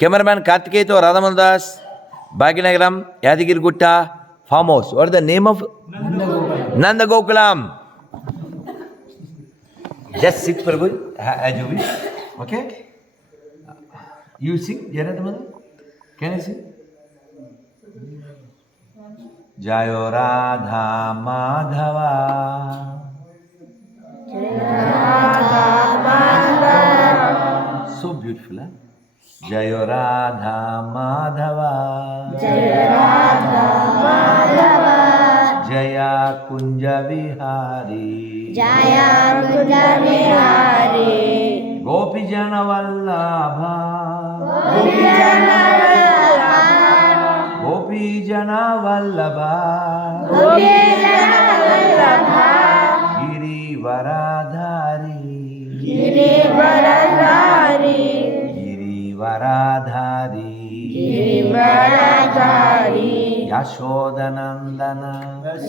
కెమెరామ్యాన్ కార్తికేయతో Radhamohan Das, Bhagyanagaram, Yadagirigutta, farm house. What the name of? Nandagokulam. Just sit Prabhu as you wish. Okay? You sing, Jaradamada? Can I sing? Jayo Radha Madhava. Radha Madhava. So beautiful, huh? Jayo Radha Madhava. Jaya Radha Madhava. Jaya Kunja Vihari. Jaya Kunja Vihari. Gopi Jana Vallabha. Gopi Jana Vallabha. Gopi Jana Vallabha. Gopi Jana Vallabha. Girivaradhari. Girivaradhari. Girivaradhari. Girivaradhari. Yashodanandana.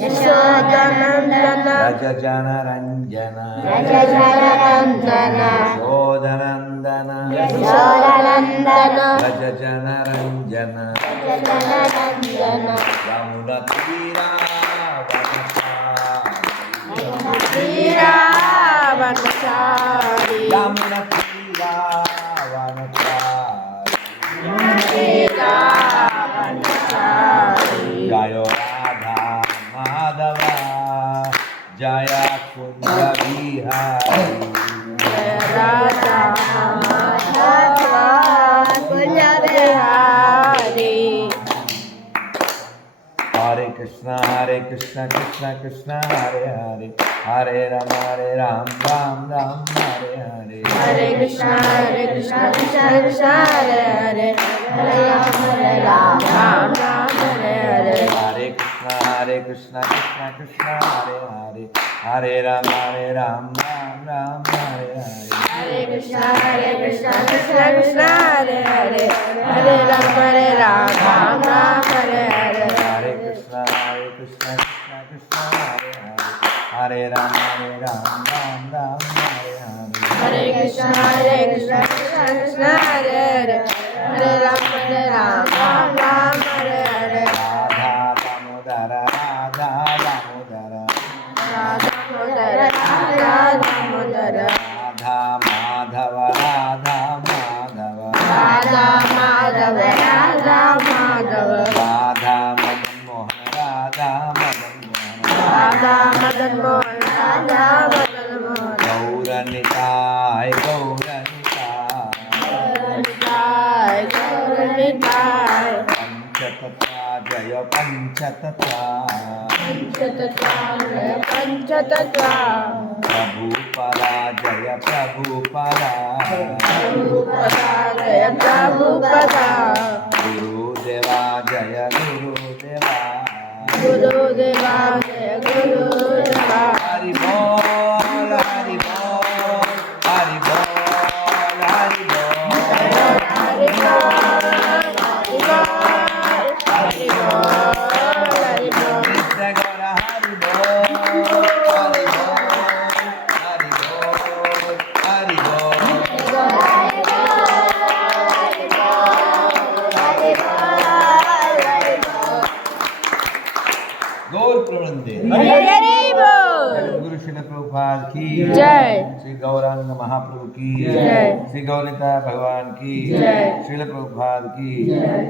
Yashodanandana. Rajajana Ranjana. Rajajana Ranjana. Yashodanandana. Yashodanandana. Rajajana Ranjana. Rajajana Ranjana. Yamuna Tira Vanachari. Tira Vanachari. Yamuna Tira Vanachari. Tira Vanachari. Jayo Radha Madhava. Jaya Kunja Vihari. Jaya Radha Madhava. Kunja Vihari. Hare Krishna Krishna Krishna Hare Hare. Hare Rama Ram Ram Hare Hare. Hare Krishna Krishna Krishna Hare Hare. Hare Ram Ram Hare Hare. Hare Krishna Krishna Krishna Hare Hare. Hare Rama Ram Ram Hare Hare. Hare Krishna Krishna Krishna Hare Hare. Hare Ram Ram Hare Hare. Hare Krishna Krishna Krishna Hare Hare. Hare Rama Ram Ram Hare Hare. Hare Krishna Krishna Krishna Hare Hare. Hare Ram Ram Hare Hare. Radha Damodara Radha Damodara. Radha Madhava Radha Madhava Radha Madhava. Radha Madhava Radha Madhava. Radha Madan Mohan Radha Madan Mohan. Radha Madan Mohan Radha Madan Mohan. Gauranitai Gauranitai. Gauranitai Gauranitai. Panchatatra Jaya Panchatatra. Panchatatra Jaya Panchatatra. Prabhupada Jaya Prabhupada. Prabhupada Jaya Prabhupada. Gurudeva Jaya Gurudeva. Gurudeva Jaya Gurudeva. Hari Bol Hari Bol Hari Bol Hari Bol. Hari Bol Hari Bol Hari Bol Hari Bol. Krishna Gora Hari Bol Hari Bol Hari Bol Hari Bol. Gaur Pramanande. Hari Bol. Guru Srila Prabhupada ki Jai. Sri Gauranga Mahaprabhu ki Jai. Sri Gaurita Bhagavan ki Jai. Srila Prabhupada ki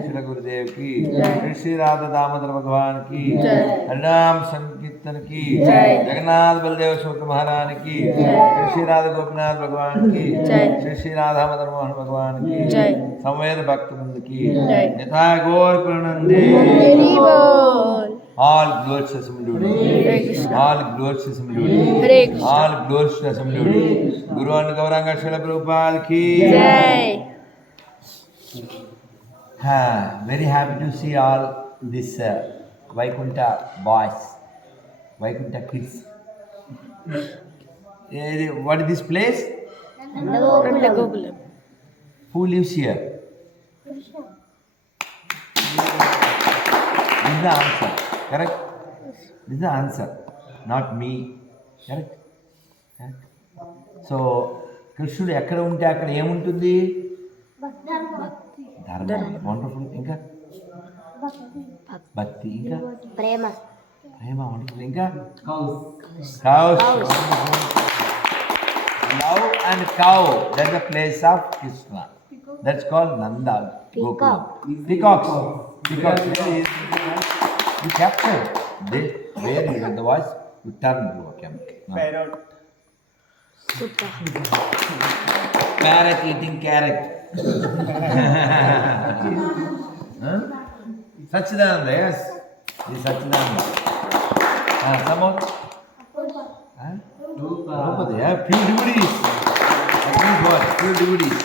Srila Gurudev ki Jai. Sri Radha Damodar Bhagavan ki Jai. Harinam Sankirtan ki Jai. Jagannath Baldev Subhadra Maharani ki Sri Radha Gopinath Bhagavan ki Jai. Sri Radha Madan Mohan Bhagavan ki Jai. Samved Bhakta Vrinda ki Jai. Nitai Gaur Pranande. Hari Bol. All glories assembled. Hare Krishna. All glories assembled. Hare Krishna. All glories assembled. Guru and Gauranga Srila Prabhupada ki. Jai. Very happy to see all this Vaikuntha boys, Vaikuntha kids. What is this place? Nandagokulam. Who lives here? This is the answer. Correct? This is the answer. Not me. Correct? Correct? So, కృష్ణుడు ఎక్కడ ఉంటే అక్కడ ఏముంటుంది? ధర్మం, వండర్ఫుల్. ఇంకా భక్తి, ఇంకా ప్రేమ, ప్రేమ, వండర్ఫుల్. ఇంకా cows, love and cow, that's the place of Krishna, that's called Nanda Gokula. Peacocks, you capture they where you get the voice, you turn to a camera. Parrot. Parrot eating carrot. Huh? Sachidananda, yes, this is Sachidananda. Some more. Huh? Draupadi, yeah, few devotees. That means what? Few devotees.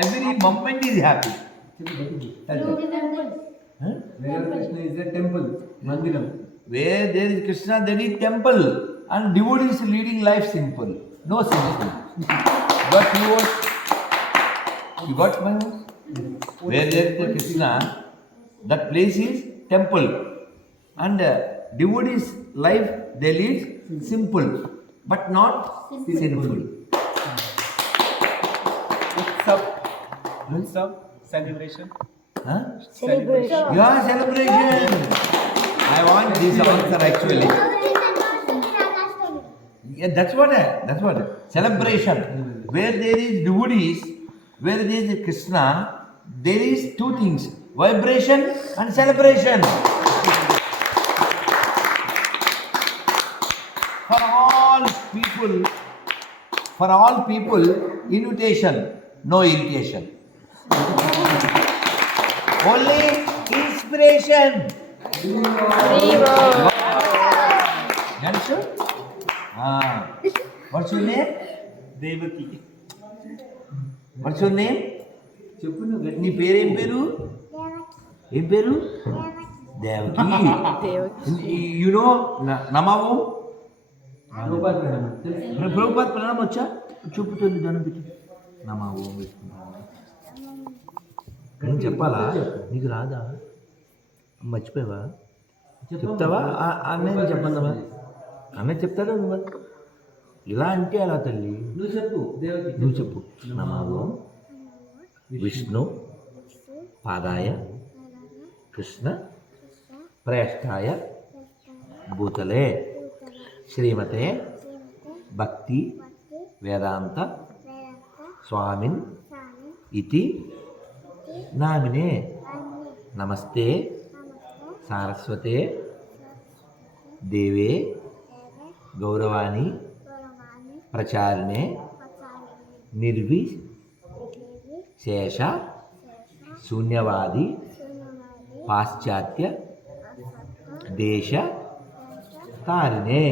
Every moment is happy. Huh? Where Krishna is a temple, Mandiram. Where there is Krishna, there is temple, and devotees leading life simple. No simple. But you got my words? Where there is Krishna, that place is temple, and devotees life they lead simple, but not sinful. Utsav, celebration. Huh? celebration, Yeah, celebration. I want this answer actually. Yeah, that's what. Celebration. Where there is devotees, where there is Krishna, there is two things: vibration and celebration. For all people, invitation, no irritation. Only inspiration. Answer? What's your name? Devaki. What's your name? చెప్పు నువ్వు నీ పేరు ఏం పేరు? ఏం పేరు? Devaki. You know నమో? ప్రభుపాద ప్రణామం వచ్చా? చూపుతుంది ధనం పెట్టి. నమో విష్ణు. నేను చెప్పాలా? నీకు రాదా? మర్చిపోయావా? చెప్తావా? అన్నయ్య చెప్పందమ్మా. అన్నయ్య చెప్తాడా నువ్వు? ఇలా అంటే అలా తల్లి. నువ్వు చెప్పు దేవకి. నువ్వు చెప్పు. నమో విష్ణు పాదాయ కృష్ణ ప్రేష్టాయ భూతలే శ్రీమతే భక్తి వేదాంత స్వామిన్ ఇతి నామినే నమస్తే సారస్వతే దేవే గౌరవాణి ప్రచారిణే నిర్విశేష శూన్యవాది పాశ్చాత్య దేశ తారిణే.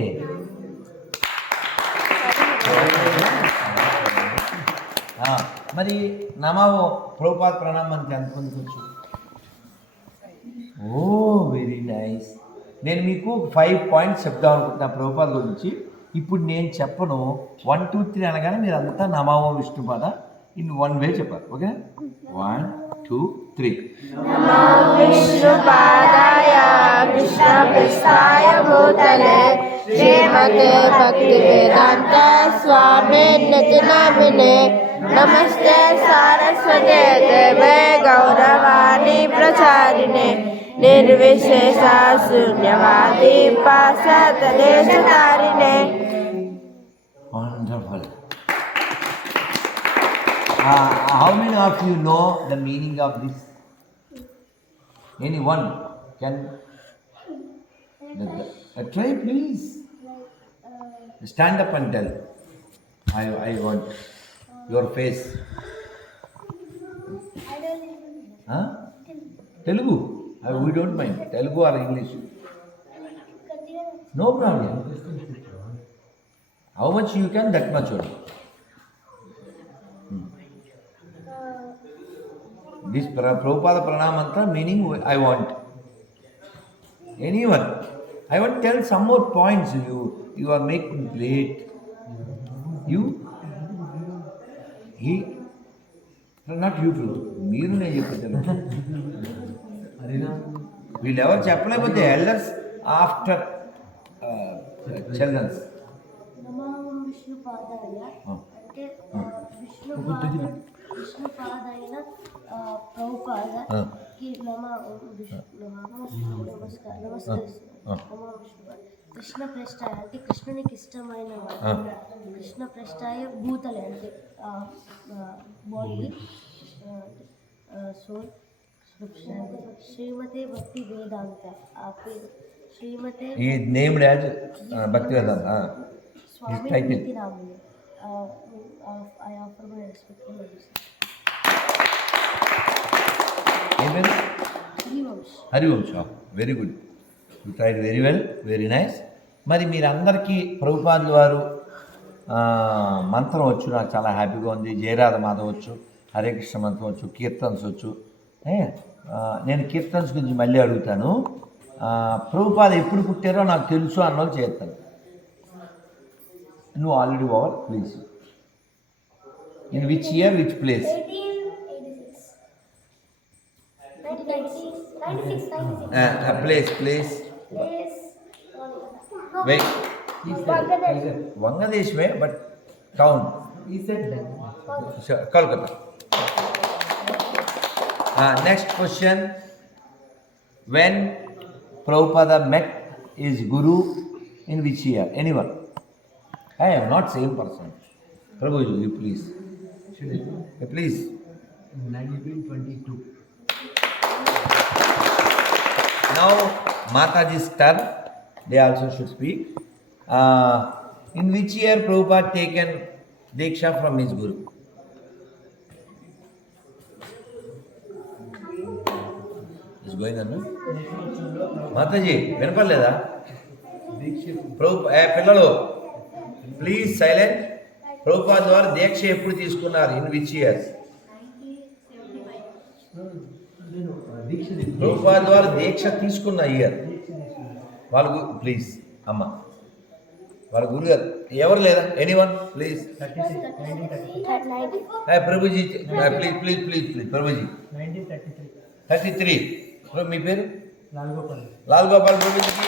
మరి నమో ప్రభుపాద ప్రణామానికి అనుకుంటున్నాను. ఓ వెరీ నైస్. నేను మీకు 5 పాయింట్స్ చెప్దాం అనుకుంటున్నా ప్రభుపాద గురించి. ఇప్పుడు నేను చెప్పను 1 2 3 అనగానే మీరు అంతా నమో విష్ణుపాద ఇన్ 1 వే చెప్పాలి. ఓకే 1 2 3. నమో విష్ణుపాదాయ కృష్ణ ప్రేష్టాయ భూతలే శ్రీమతే భక్తి వేదాంత స్వామిన్నితి నామినే నమస్తే సారస్వతే దేవే గౌరవాణి ప్రచారిణే నిర్విశేష శూన్యవాది పాశ్చాత్య దేశతారిణే. Wonderful. How many of you know the meaning of this? Anyone can? Try please. Stand up and tell. I want your face. Huh? Telugu. We don't mind. Telugu or English. No problem. How much you can, that much only. This Prabhupada Pranamantra meaning I want. Anyone. I want to tell some more points. You are making late. You. He. Not you too. మీరు నేను చెప్తాను. వీళ్ళు ఎవరు చెప్పలేకపోతే elders after children's. విష్ణుపాదైన ప్రభుపాదకి కృష్ణ ప్రేష్టాయ అంటే కృష్ణునికి ఇష్టమైన కృష్ణ ప్రేష్టాయ భూతలే అంటే బాడీ సోల్ శ్రీమతే భక్తి వేదాంత ఆ పేరు శ్రీమతే ఈ named as Bhakti Vedanta Swami title నిత్యరాములు ఐ ఆఫర్ మై రెస్పెక్ట్ఫుల్ ఏం పేరు Harivansh Harivansha very good you tried very well very nice. మరి మీరందరికీ ప్రభుపాదుల వారు మంత్రం వచ్చు, నాకు చాలా హ్యాపీగా ఉంది. జయరాధ మాధవ్ వచ్చు, హరే కృష్ణ మంత్రం వచ్చు, కీర్తన్స్ వచ్చు. నేను కీర్తన్స్ గురించి మళ్ళీ అడుగుతాను. ప్రభుపాద ఎప్పుడు పుట్టారో నాకు తెలుసు అన్నోళ్ళు చేస్తాను. నువ్వు already over please. In which year which place? 1886. Place wait వంగదేశమే but town Kolkata. Next question. When Prabhupada met his guru in which year? Anyone? I am not same person. Prabhuji, you please. Please. 1922. Now Mataji's turn. They also should speak. In which year Prabhupada taken Diksha from his guru? Is going on, no? Mataji, వినపడలేదా? పిల్లలు please silent. Prabhupada ద్వారా దీక్ష ఎప్పుడు తీసుకున్నారు? In which year? Prabhupada ద్వారా దీక్ష తీసుకున్న ఇయర్ వాళ్ళ ప్లీజ్ అమ్మ వాళ్ళ గురుగారు ఎవరు లేదా? Anyone please. Prabhuji please please please please Prabhuji. 33. మీ పేరు? లాల్ గోపాల్ ప్రభుజీకి.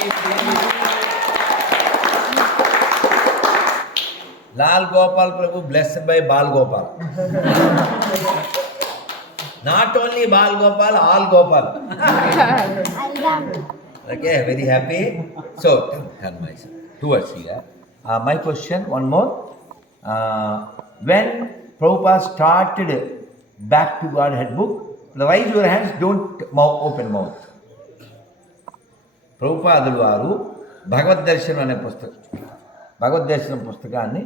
Lal Gopal Prabhu blessed by Bal Gopal. Not only Bal Gopal, all Gopal. Okay, very happy. So, turn myself towards here. My question, one more. When Prabhupada started Back to Godhead book, raise your hands, don't open mouth. ప్రభుపాదుల వారు భగవద్దర్శనం అనే భగవద్దర్శనం పుస్తకాన్ని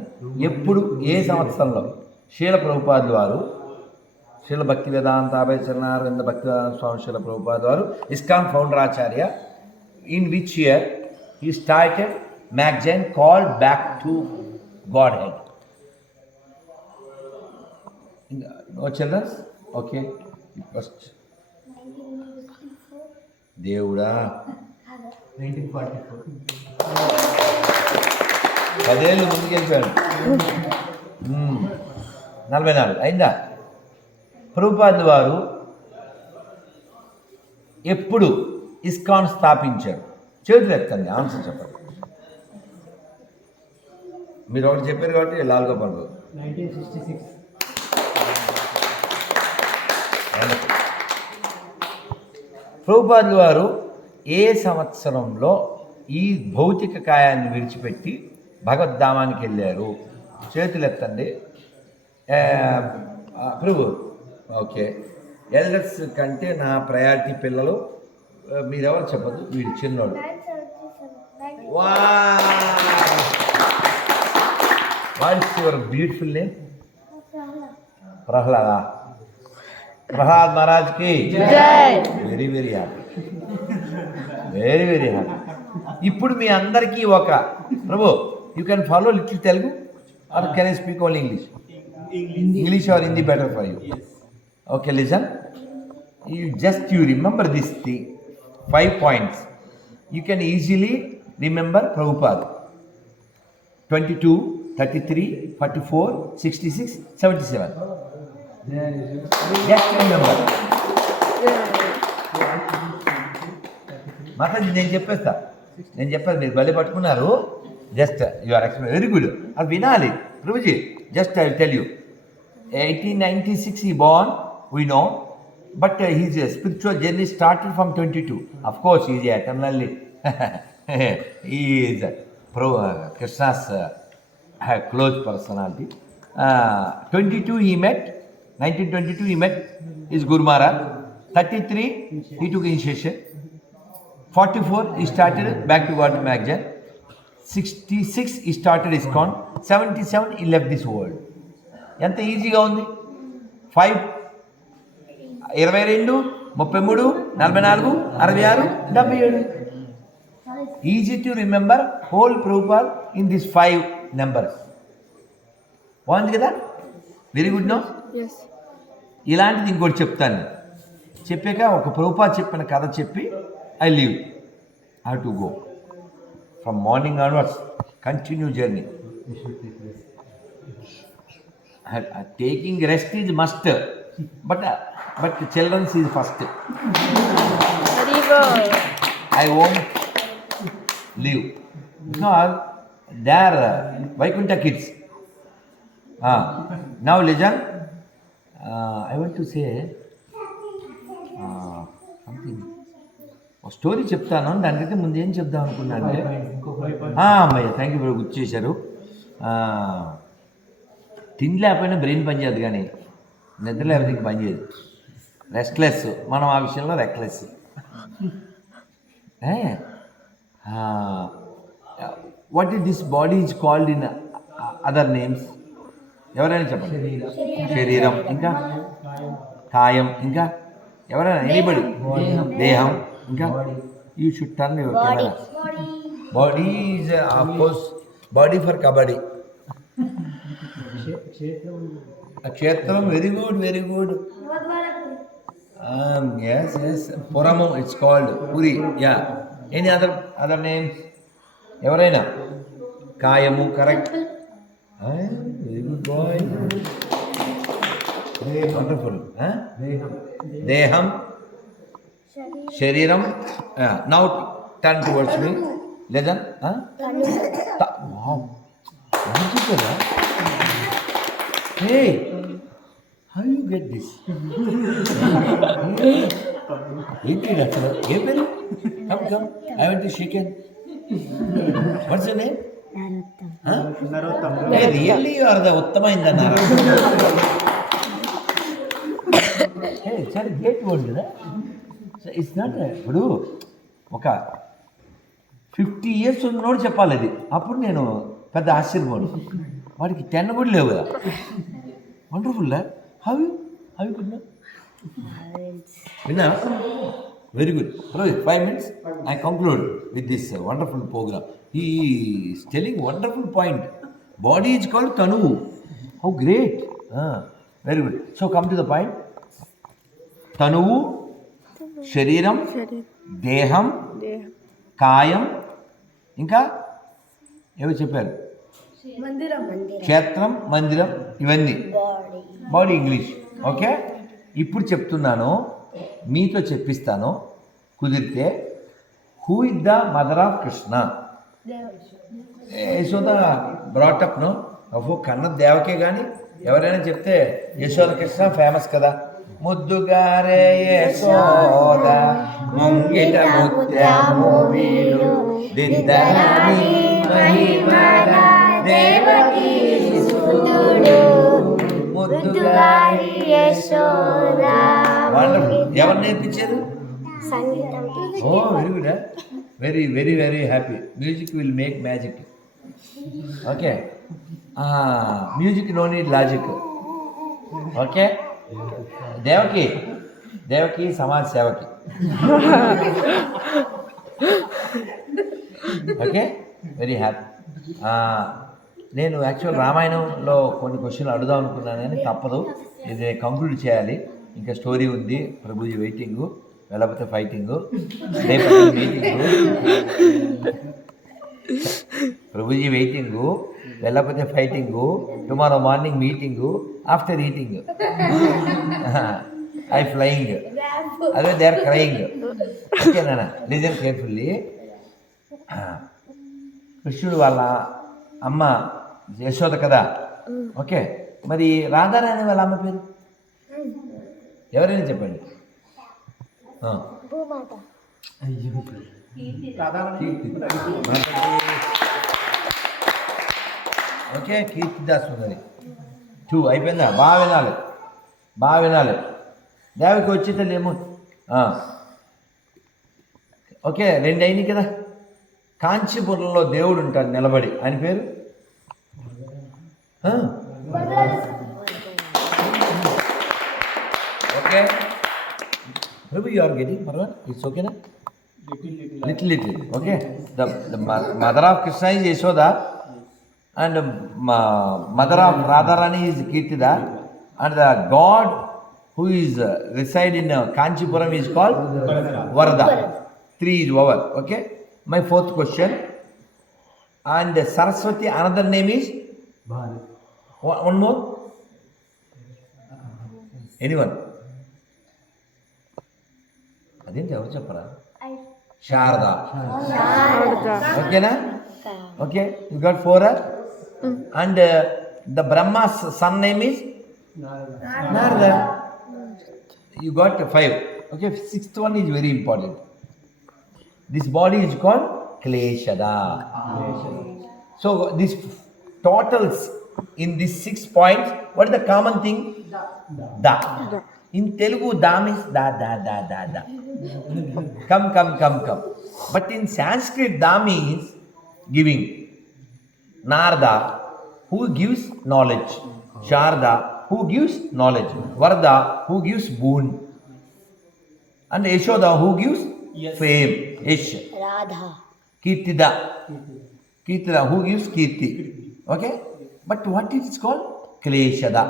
ఎప్పుడు ఏ సంవత్సరంలో శీల ప్రభుపాదుల వారు శీల భక్తి వేదాంత అభయచరణారవింద భక్తి వేదాంత స్వామి శీల ప్రభుపాద వారు ISKCON founder Acharya, in which year he started magazine called Back to Godhead? No children? Okay. First. దేవుడా 1944. 10 ఏళ్ళు ముందుకెళ్ళిపోయాడు. 44 అయిందా? ప్రభుపాదుల వారు ఎప్పుడు ఇస్కాన్ స్థాపించారు? చేతులు ఎత్తండి, ఆన్సర్ చెప్పండి. మీరు ఒకటి చెప్పారు కాబట్టి లాల్ గోపాల్ గారు 1966. ప్రభుపాదుల వారు ఏ సంవత్సరంలో ఈ భౌతిక కాయాన్ని విడిచిపెట్టి భగవద్ధామానికి వెళ్ళారు? చేతులు ఎత్తండి. ప్రభు ఓకే. ఎల్డర్స్ కంటే నా ప్రయారిటీ పిల్లలు. మీరెవరు చెప్పదు, వీడు చిన్నోడు. What is your beautiful name? Prahlada. Prahlad మహారాజ్కి very very happy, very very happy. ఇప్పుడు మీ అందరికీ ఒక Prabhu, you can follow little Telugu or can I speak only English? English or Hindi better for you? Okay, listen. You remember this thing, 5 points. You can easily remember Prabhupada. 22, 33, 44, 66, 77. Just remember. మాతాజీ నేను చెప్పేస్తా, మీరు భలే పట్టుకున్నారు. Just you are explain very good. అది వినాలి ప్రభుజీ. Just I will tell you. 1896 he born, we know, but his spiritual journey started from 22. Of course, he is eternally he is Krishna's close personality. 22 he met, 1922 he met his Guru Maharaj. 33 he took initiation. 44 he started back to God magazine. 66 he started ISKCON. 77 he left this world. ఎంత ఈజీగా ఉంది. 5 22 33 44 66 77. Easy to remember whole Prabhupada in this 5 నెంబర్స్. బాగుంది కదా, very good no. ఇలాంటిది ఇంకోటి చెప్తాను. చెప్పాక ఒక Prabhupada చెప్పిన కథ చెప్పి I leave. I to go from morning onwards, continue journey. Taking rest is must, but children's is first. Very good. I won't leave because they are Vaikuntha kids. Now listen. I want to say something. ఒక స్టోరీ చెప్తాను. దానికైతే ముందు ఏం చెప్దాం అనుకున్నాను అంటే, అమ్మయ్య thank you, గుర్తు చేశారు. తిండి లేకపోయినా బ్రెయిన్ పనిచేయదు, కానీ నిద్ర లేకపోతే ఇంక పనిచేయదు. రెస్ట్లెస్, మనం ఆ విషయంలో reckless. What is this body is called in other names? ఎవరైనా చెప్పండి. శరీరం, ఇంకా కాయం, ఇంకా ఎవరైనా ఎనీబడి. దేహం, ఇంకా you should turn your camera. Body is of course body for kabaddi. క్షేత్రం, very good, very good. Yes, Puramu, it's called Puri. Yeah. Any other names? ఎవరైనా? కాయము, correct. Very good boy. Wonderful. దేహం, శరీరం. Now turn towards me. లెజన్. Wow, చెప్పారా? Hey, how you get this? ఏంటి అసలు? ఏ పేరు? Come. I want to shake hand. What's your name? Narottam. Hey, really you are the ఉత్తమైంది అన్నారు. Hey, చాలా గ్రేట్ వర్డ్ కదా. సో ఇట్స్ నాట్ ఇప్పుడు ఒక 50 years ఉన్నోడు చెప్పాలి అది. అప్పుడు నేను పెద్ద ఆశ్చర్యపోడు. వాడికి 10 కూడా లేవు కదా. Wonderful. How you good no? విన్నా? Very good. 5 minutes I conclude with this wonderful program. He is telling wonderful point. Body is called Tanu. How great. Very good. So come to the point. Tanu, Shariram, Deham, Kayam, ఇంకా ఏవో చెప్పారు. క్షేత్రం, మందిరం, ఇవన్నీ body English. Okay, ఇప్పుడు చెప్తున్నాను, మీతో చెప్పిస్తాను కుదిరితే. Who is the mother of Krishna? Yashoda brought up no అఫో కన్న దేవకే. కానీ ఎవరైనా చెప్తే యశోద కృష్ణ ఫేమస్ కదా. ముద్దుగారే యశోద ముంగిట ముత్యము వీడు దిద్దరాని మహిమల దేవకీ సుతుడు ముద్దుగారి యశోద. ఎవరు నేర్పించారు? సంగీతం. Oh very good. Very very very happy. Music will make magic. Okay, music no need logic. Okay, Devaki సమాజ్ సేవకి. Okay, very happy. నేను యాక్చువల్ రామాయణంలో కొన్ని క్వశ్చన్లు అడుగుదాం అనుకున్నాను, కానీ తప్పదు, ఇది కంక్లూడ్ చేయాలి. ఇంకా స్టోరీ ఉంది. ప్రభుజీ వెయిటింగు, వెళ్ళకపోతే ఫైటింగు. రేపు మీటింగు. ప్రభుజీ వెయిటింగు, వెళ్ళకపోతే fighting. Tomorrow morning meeting, after eating I flying. అదే దే ఆర్ క్రయింగ్. ఓకేనా? Listen carefully. కృష్ణుడు వాళ్ళ అమ్మ యశోద కదా. ఓకే, మరి రాధారాణి వాళ్ళ అమ్మ పేరు ఎవరైనా చెప్పండి. భూమాత. ఓకే, కీర్తిదాస్ సుందరి 2 అయిపోయిందా? బాగా వినాలి. దేవకి వచ్చిందేమో. ఓకే, 2 అయినాయి కదా. కాంచీపురంలో దేవుడు ఉంటాడు నిలబడి, ఆయన పేరు okay. Maybe you are getting Marwan. It's okay na? Little. Okay. The mother of Krishna is Yashoda, and mother of Radharani is Kirtida, and the God who is reside in Kanchipuram is called Varada. 3 is over. Okay. My 4th question. And Saraswati, another name is Bharat. one more. Anyone? అదేంటి ఎవరు చెప్పరా? శారదా. ఓకేనా? Okay, you got 4. And the Brahma's sun name is Narada. You got 5. Okay, 6th one is very important. This body is called Kleshada. So this totals in these 6 points, what is the common thing? Da. In Telugu, da means da. Come. But in Sanskrit, da means giving. Narada, who gives knowledge. Sharda, who gives knowledge. Varda, who gives boon. And Yashoda, who gives fame. Yash. Radha. Kirtida, who gives kirti. Okay? But what it is called? Kleshada.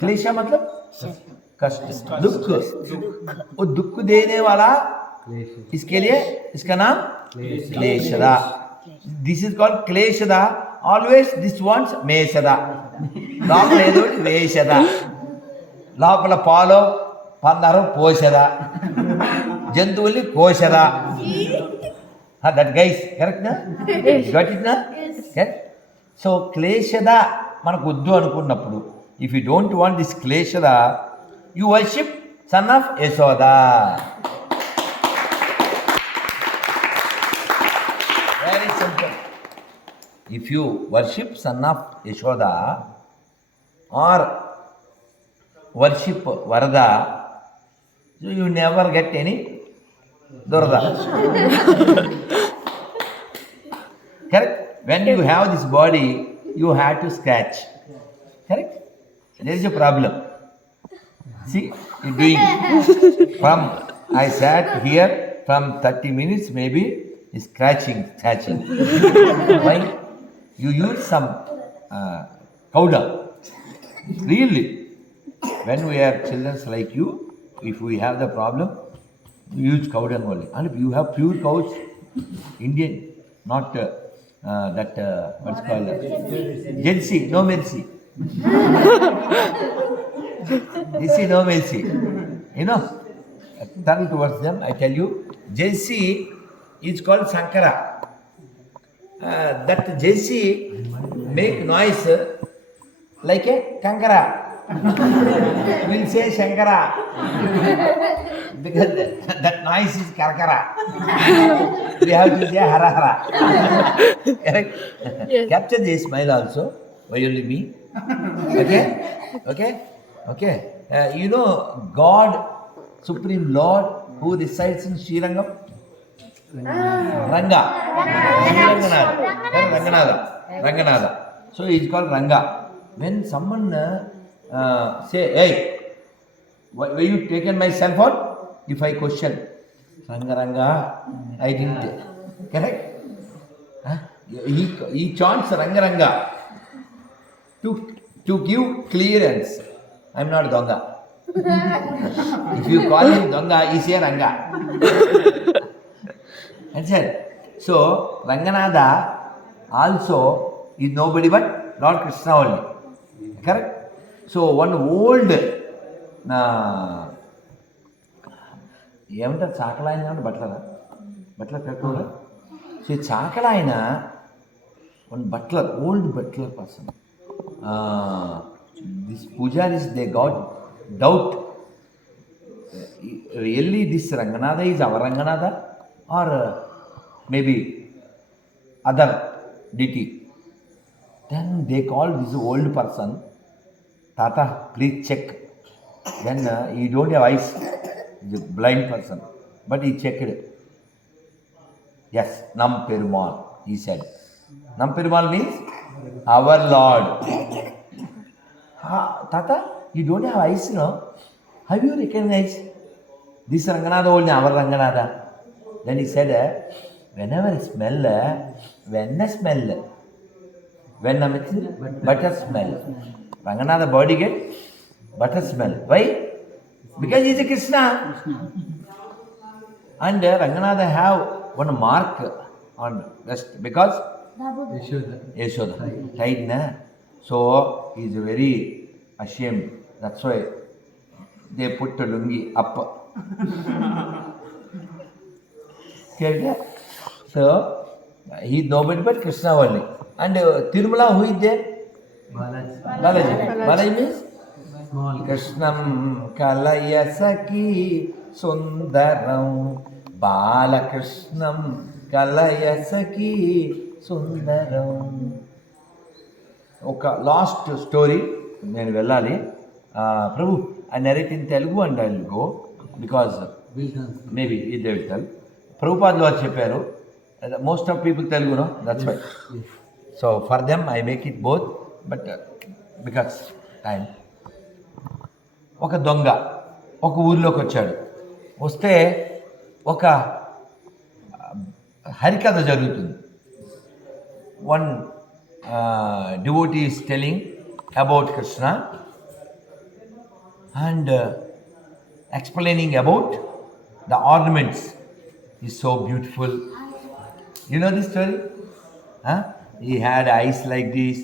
क्लेशा मतलब कष्ट, दुख. वो दुख देने वाला, इसके लिए इसका नाम क्लेशदा. दिस इज कॉल्ड क्लेशदा. ऑलवेज दिस वांट्स मेषदा. లోపల ఏదో వేషదా, లోపల పాలో పందారం పోషదా, జంతువుల్ని కోశదా. దట్ గైస్ కరెక్ట్ నా? గట్ ఇట్ నా? సో క్లేశదా మనకు వద్దు అనుకున్నప్పుడు, if you don't want this Kleshada, you worship son of Yashoda. Very simple. If you worship son of Yashoda or worship Varada, so you never get any Durga. Correct? When you have this body, you have to scratch. Correct? There is a problem. See, you're doing from, I sat here from 30 minutes maybe, scratching. Why? You use some powder. Really. When we are children like you, if we have the problem, we use cow dung only. And if you have pure cows, Indian, not what's called Jersey, no mercy. This is no mercy. You know, turn towards them. I tell you, Jersey is called Sankara. That Jersey make noise like a kankara. We'll say Shankara because that noise is karkara. We have to say hara hara. Correct? Yes. Capture the smile also. Why only me? Okay. You know God, Supreme Lord, who resides in Srirangam? Ranga. Ranganatha. So he is called Ranga. When someone say, hey, why you taken my cell phone? If I question, Ranga, I didn't. Correct? He chants Ranga. To give clearance, I'm not Donga. If you call him Donga, he say Ranga. Understand? So Ranganatha also is nobody but Lord Krishna only. Correct? So one old ఏమంటారు చాకల ఆయన Buttler correct. So చాకల ఆయన one butler, old butler person. These pujaris, they got doubt. Really this Ranganatha is our Ranganatha or maybe other deity. Then they called this old person, Tata, please check. Then he don't have eyes, he's a blind person, but he checked. Yes, Nam Perumal, he said. Nam Perumal means our Lord. Tata, you don't have eyes, no? Have you recognized this Ranganatha only our Ranganatha? Then he said, whenever I smell, when I smell, when I mix butter smell. Ranganatha body get butter smell. Why? Because he is a Krishna. And Ranganatha have one mark on breast because Yashoda. Right, na? So he is very ashamed. That's why they put the lungi up. So he is nobody but Krishna only. And Tirumala, who is there? Balaji. Balaji means Small. Krishnam Kalayasaki Sundaram. Balakrishnam Kalayasaki Sundaram. Okay, last story. నేను వెళ్ళాలి Prabhu I narrate in Telugu and I will go because maybe ఇదే will ప్రభుపాదులు వారు చెప్పారు most of people తెలుగునో that's why so for them I make it both but because time ఒక దొంగ ఒక ఊరిలోకి వచ్చాడు వస్తే ఒక హరికథ జరుగుతుంది one devotee is telling about Krishna and explaining about the ornaments. Is so beautiful. You know this story? Huh? He had eyes like this,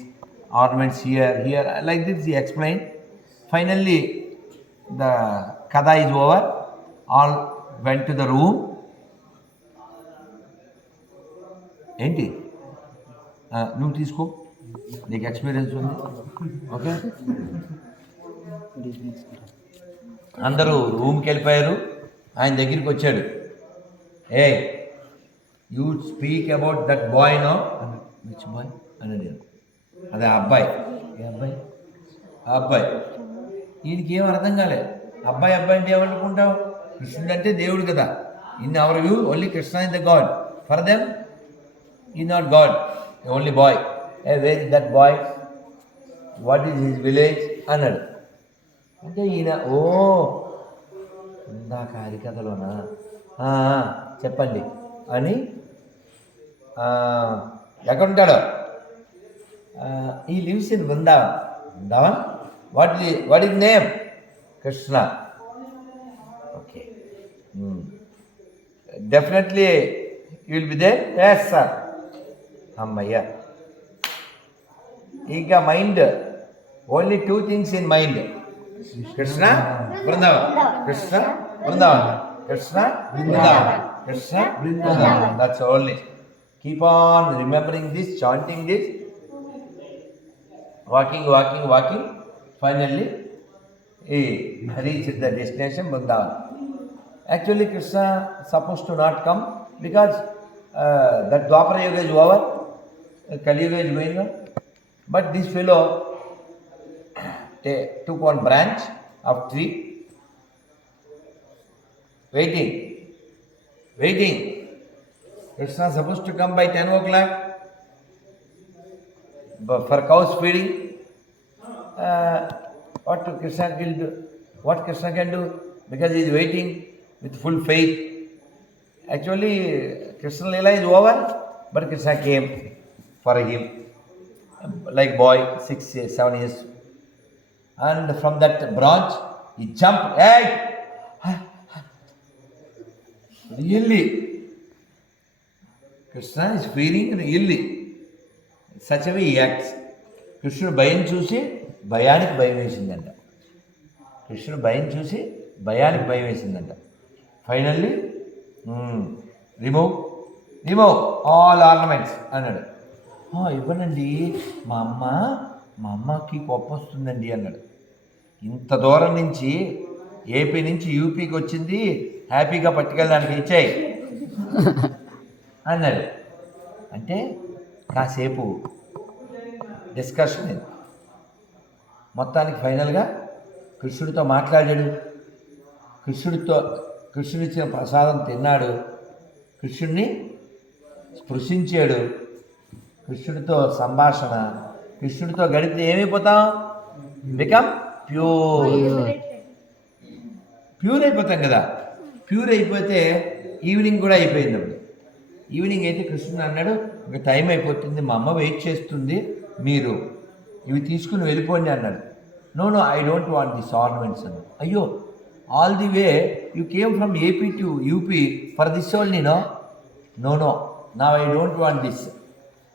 ornaments here, like this. He explained. Finally, the kada is over. All went to the room. ఏంటి నువ్వు తీసుకో నీకు ఎక్స్పీరియన్స్ ఉంది ఓకే అందరూ రూమ్కి వెళ్ళిపోయారు ఆయన దగ్గరికి వచ్చాడు ఏ you speak about that boy no which boy అని నేను అదే అబ్బాయి ఏ అబ్బాయి ఆ అబ్బాయి ఈయనకి ఏం అర్థం కాలే అబ్బాయి అంటే ఏమనుకుంటావు కృష్ణుడు అంటే దేవుడు కదా in our view only Krishna is the God for them is not God only bye A where is that boy what is his village అన్నాడు అంటే ఈయన ఓ ఇందాక హరికథలోనా చెప్పండి అని ఎక్కడుంటాడో he lives in Vrindavan what is name Krishna okay definitely you will be there yes sir అమ్మయ్య ఇంకా mind only 2 things in mind Krishna Vrindavan Krishna Vrindavan Krishna Vrindavan Krishna Vrindavan that's only keep on remembering this chanting this walking finally he reached the destination Vrindavan. Actually Krishna supposed to not come because that Dwapara Yuga is over, Kali Yuga is going on. But this fellow took one branch of tree, waiting. Krishna supposed to come by 10 o'clock for cows feeding. What Krishna can do? Because he is waiting with full faith. Actually, Krishna Leela is over, but Krishna came for him, like boy, 6-7 years. And from that branch, he jumped. Hey! Really? Krishna is feeling really. Such a way he acts. Krishna భయం చూసి భయానికి భయం వేసిందంట కృష్ణుడు భయం చూసి భయానికి భయం వేసిందంట ఫైనల్లీ రిమూవ్ ఆల్ ఆర్నమెంట్స్ అన్నాడు ఇవ్వనండి మా అమ్మ మా అమ్మకి కోపం వస్తుందండి అన్నాడు. ఇంత దూరం నుంచి ఏపీ నుంచి యూపీకి వచ్చింది, హ్యాపీగా పట్టుకెళ్ళడానికి ఇచ్చాయి అన్నాడు. అంటే కాసేపు డిస్కషన్ అయింది. మొత్తానికి ఫైనల్గా కృష్ణుడితో మాట్లాడాడు. కృష్ణుడు ఇచ్చిన ప్రసాదం తిన్నాడు, కృష్ణుడిని స్పృశించాడు. కృష్ణుడితో సంభాషణ, కృష్ణుడితో గడిపితే ఏమైపోతాం? బికమ్ ప్యూర్ అయిపోతాం కదా. ప్యూర్ అయిపోతే ఈవినింగ్ కూడా అయిపోయింది. అప్పుడు ఈవినింగ్ అయితే కృష్ణుడు అన్నాడు, ఇంకా టైం అయిపోతుంది, మా అమ్మ వెయిట్ చేస్తుంది, మీరు ఇవి తీసుకుని వెళ్ళిపోండి అన్నాడు. No I don't want this ornaments అన్నాడు. అయ్యో, all the way you came from AP to UP for this only? No now I don't want this,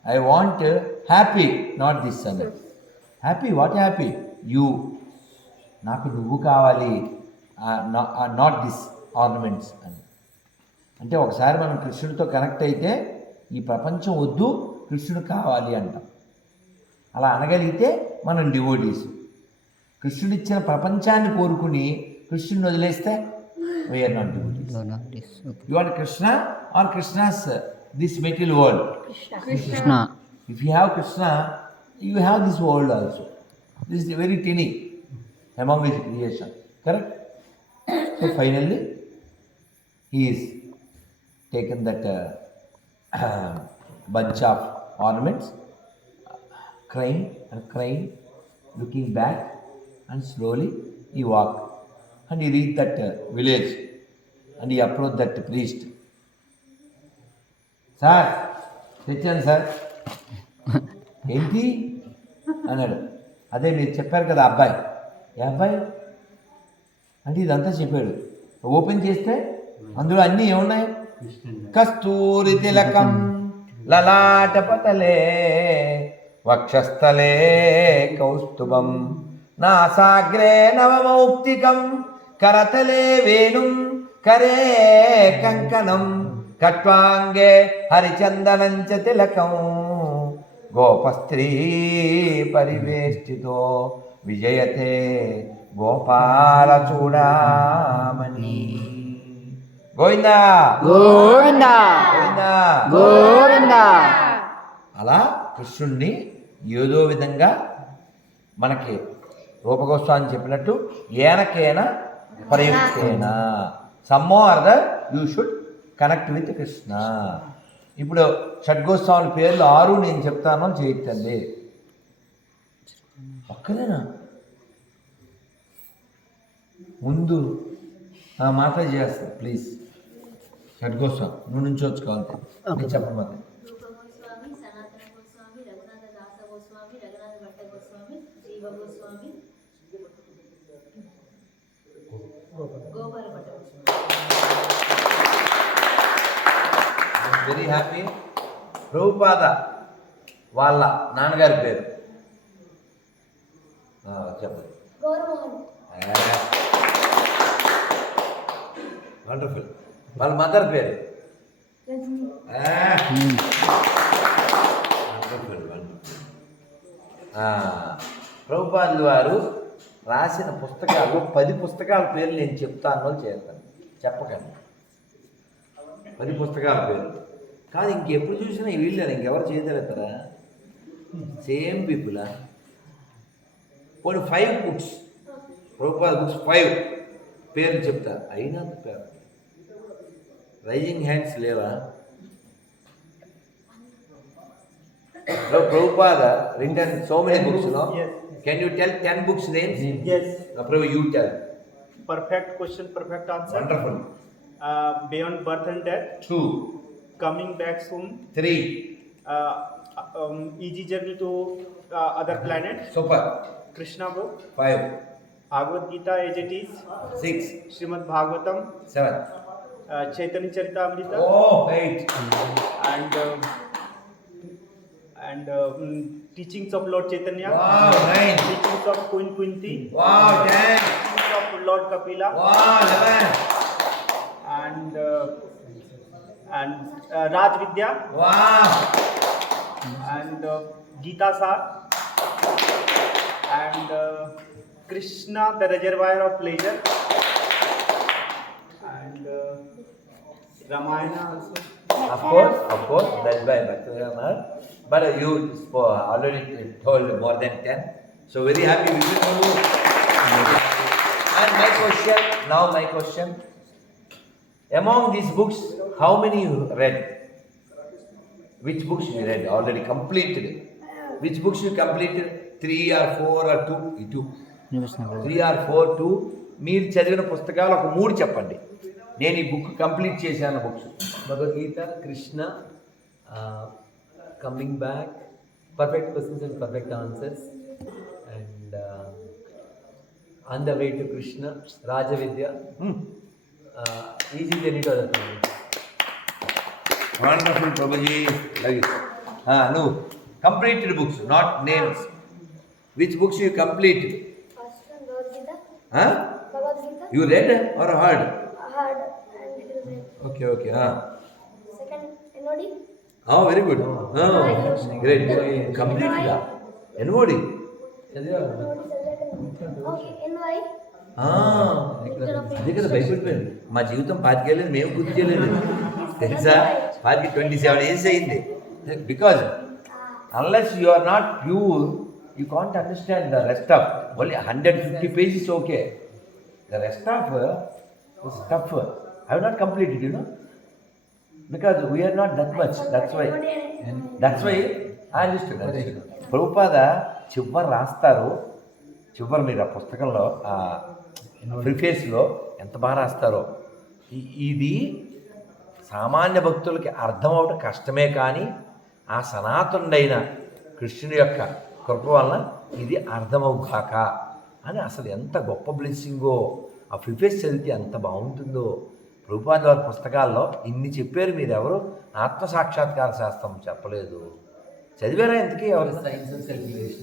I want happy, not this అన్నాడు. హ్యాపీ? What happy? యూ, నాకు నువ్వు కావాలి, not this ornaments అని. అంటే ఒకసారి మనం కృష్ణుడితో కనెక్ట్ అయితే ఈ ప్రపంచం వద్దు, కృష్ణుడు కావాలి అంటాం. అలా అనగలిగితే మనం డివోటీస్. కృష్ణుడు ఇచ్చిన ప్రపంచాన్ని కోరుకుని కృష్ణుడిని వదిలేస్తే we are not devotees. You want Krishna or Krishna's this material world? Krishna. If you have Krishna, you have this world also. This is very tiny among his creation, correct? So finally he is taken that bunch of ornaments, crying, looking back, and slowly he walked and he reached that village and he approached that priest. Sir, తెచ్చాను సార్. ఏంటి అన్నాడు. అదే మీరు చెప్పారు కదా అబ్బాయి. ఏ అబ్బాయి అంటే ఇదంతా చెప్పాడు. ఓపెన్ చేస్తే అందులో అన్నీ ఏమున్నాయి? కస్తూరి తిలకం లలాటపతలే వక్షస్థలే కౌస్తుభం నాసాగ్రే నవమౌక్తికం కరతలే వేణుం కరే కంకణం కట్వాంగే హరిచందనం చ తిలకం గోపస్త్రీ పరివేష్టితో విజయతే గోపాల చూడామణి. గోవిందా గోవిందా గోవిందా గోవిందా. అలా కృష్ణుణ్ణి ఏదో విధంగా మనకి రూపగోస్వామి చెప్పినట్టు ఏనకేన ప్రయుక్తేన సమ్మో other you should connect with Krishna. ఇప్పుడు షడ్గోస్వాముల పేర్లు 6 నేను చెప్తాను, చేయొచ్చండి. ఒక్కదేనా? ముందు మాత్రం చేస్తాను ప్లీజ్. షడ్గోస్వామి నువ్వు నుంచి వచ్చుకోవాలి, నేను చెప్పమంటే. గోస్వామి, సనాతన గోస్వామి, రఘునాథ దాస గోస్వామి, రఘునాథ భట్ట గోస్వామి, జీవ గోస్వామి, గోపాల భట్ట గోస్వామి. Very happy. ప్రభుపాద వాళ్ళ నాన్నగారి పేరు చెప్పండి. వండర్ఫుల్. వాళ్ళ మదర్ పేరు ప్రభుపాదులు వారు రాసిన పుస్తకాలు 10 పుస్తకాల పేర్లు నేను చెప్తాను, చేస్తాను, చెప్పకండి. 10 పుస్తకాల పేర్లు కాదు, ఇంకెప్పుడు చూసినా వీళ్ళు ఇంకెవరు చేయగలుగుతారా? సేమ్ పీపులా? పోనీ 5 బుక్స్, ప్రభుపాద బుక్స్ 5 పేర్లు చెప్తా. అయినా పేరు రైజింగ్ హ్యాండ్స్ లేవా? Prabhupada written so many books, you know. Yes. Can you tell 10 books names? Yes. Prabhu, you tell. Perfect question, perfect answer. Wonderful. Beyond birth and death. 2, Coming back soon. 3. Easy journey to other planet. Super. Krishna book. 5, Bhagavad Gita as it is. 6, Srimad Bhagavatam. 7. Chaitanya Charitamrita. Oh, 8. And teachings of Lord Chaitanya. Wow, 9. Teachings of Queen Kunti. Wow, 10. Teachings of Lord Kapila. Wow, 11. And Raj Vidya. Wow. And Gita Sar. Krishna, the reservoir of pleasure. And Ramayana also. Of course, that's by Bhakti. But you already told more than 10. So very happy with you. And my question. Among these books, how many you read? Which books you read already completed? Which books you completed? 3 or 4 or 2? 3 or 4, 2. మీరు చదివిన పుస్తకాలు ఒక 3 చెప్పండి. నేను ఈ book complete చేశాను books. Bhagavad Gita, Krishna, coming back, perfect questions and perfect answers, and on the way to Krishna, Rajavidya, easy journey to other planet. Wonderful Prabhuji. నువ్వు completed books, not names. Which books you completed? First one, Bhagavad Gita. You read or heard? Heard and read. Okay. Second, NOD. Oh, very good. Great. Completed. NOD. Okay, NY. అదే కదా భయపడిపోయాను. మా జీవితం 5 ఏళ్ళని మేము గుర్తు చేయలేదు తెలుసా. 27 years అయింది. Because unless you are not pure, you can't understand the rest of only 150 pages. Okay, the rest of is tough. I have not completed, because we are not that much. That's why I understood. Prabhupada చివరి రాస్తారు, చివరి మీరు ఆ పుస్తకంలో ప్రిఫేస్లో ఎంత బాగా రాస్తారో. ఇది సామాన్య భక్తులకి అర్థం అవడం కష్టమే, కానీ ఆ సనాతనుడైన కృష్ణుని యొక్క కృప వలన ఇది అర్థమవుగాక అని అసలు ఎంత గొప్ప బ్లెస్సింగో. ఆ ప్రిఫేస్ చదివితే ఎంత బాగుంటుందో. ప్రభుపాద వారి పుస్తకాల్లో ఇన్ని చెప్పారు, మీరు ఎవరు ఆత్మసాక్షాత్కార శాస్త్రం చెప్పలేదు. చదివారా ఇంతకీ ఎవరు?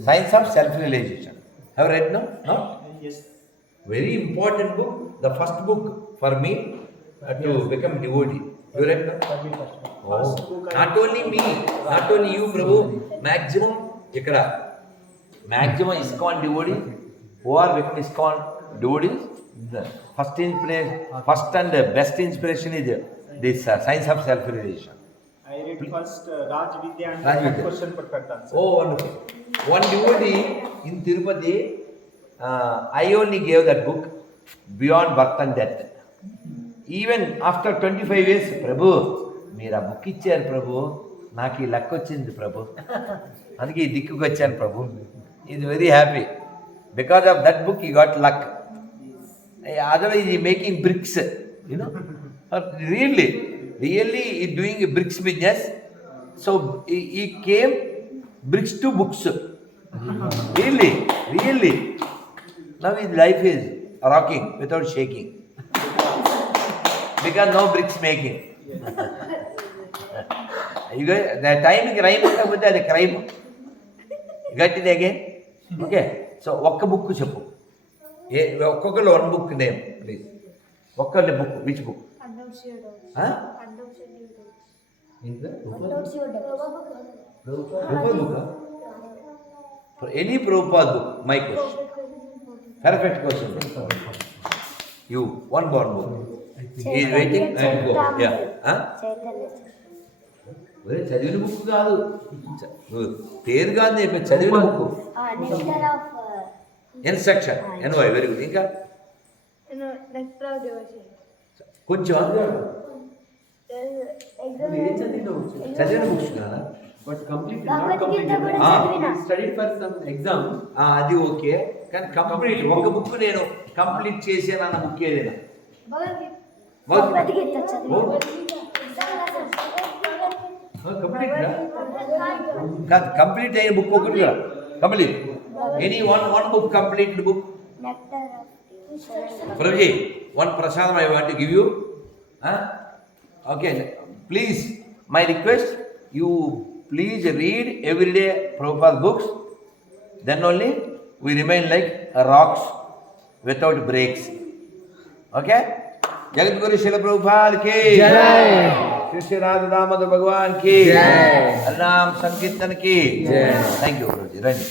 Science of self realisation. Have read? No? Not? Yes. Very important book, the first book for me to become devotee. You read? No? Oh. Not only me, not only you, Prabhu. Maximum ikkada. Maximum ISKCON devotee who are become ISKCON devotees. The first and best inspiration is this science of self-realization. I read first Raj Vidya and Raj Vidya. question perfect answer. Oh, wonderful. One devotee in Tirupati, I only gave that book, Beyond Birth and Death. Even after 25 years, Prabhu, మీరు ఆ బుక్ ఇచ్చారు ప్రభు, నాకు ఈ లక్ వచ్చింది ప్రభు, అందుకే ఈ దిక్కుకు వచ్చాను Prabhu. Is very happy because of that book he got luck. Otherwise he making bricks, really he doing bricks business. So he came bricks to books. Really. Now his life is rocking without shaking. Because no bricks making. You got the time crime with the crime. You got it again? Okay. So okka book cheppu. Okka one book name, please. Okka book, which book? Huh? Prabhupada book? For any Prabhupada book, my question. Perfect question. You, one born book. He is waiting and go. Yeah. Huh? చదివిన బుక్ కాదు, పేరు కాదు, చదివిన book. Instruction. NY very good. ఇంకా కొంచెం చదివిన బుక్స్ కదా. But completed, not completed. Studied for some exam. అది ఓకే, కానీ కంప్లీట్ ఒక బుక్ నేను కంప్లీట్ చేసాను అన్న బుక్ ఏదైనా? కంప్లీట్ అయిన బుక్ ఒకటి కదా. Complete any one book completed book. Prabhuji, one prasadam I want to give you. Okay, please, my request, you please read every day Prabhupada books. Then only we remain like rocks without breaks. Okay? Jagat Guru Srila Prabhupada ki jai. Shri Radha Damodar Bhagwan ki jai. Harinam Sankirtan ki jai. Thank you, Guruji. Rani.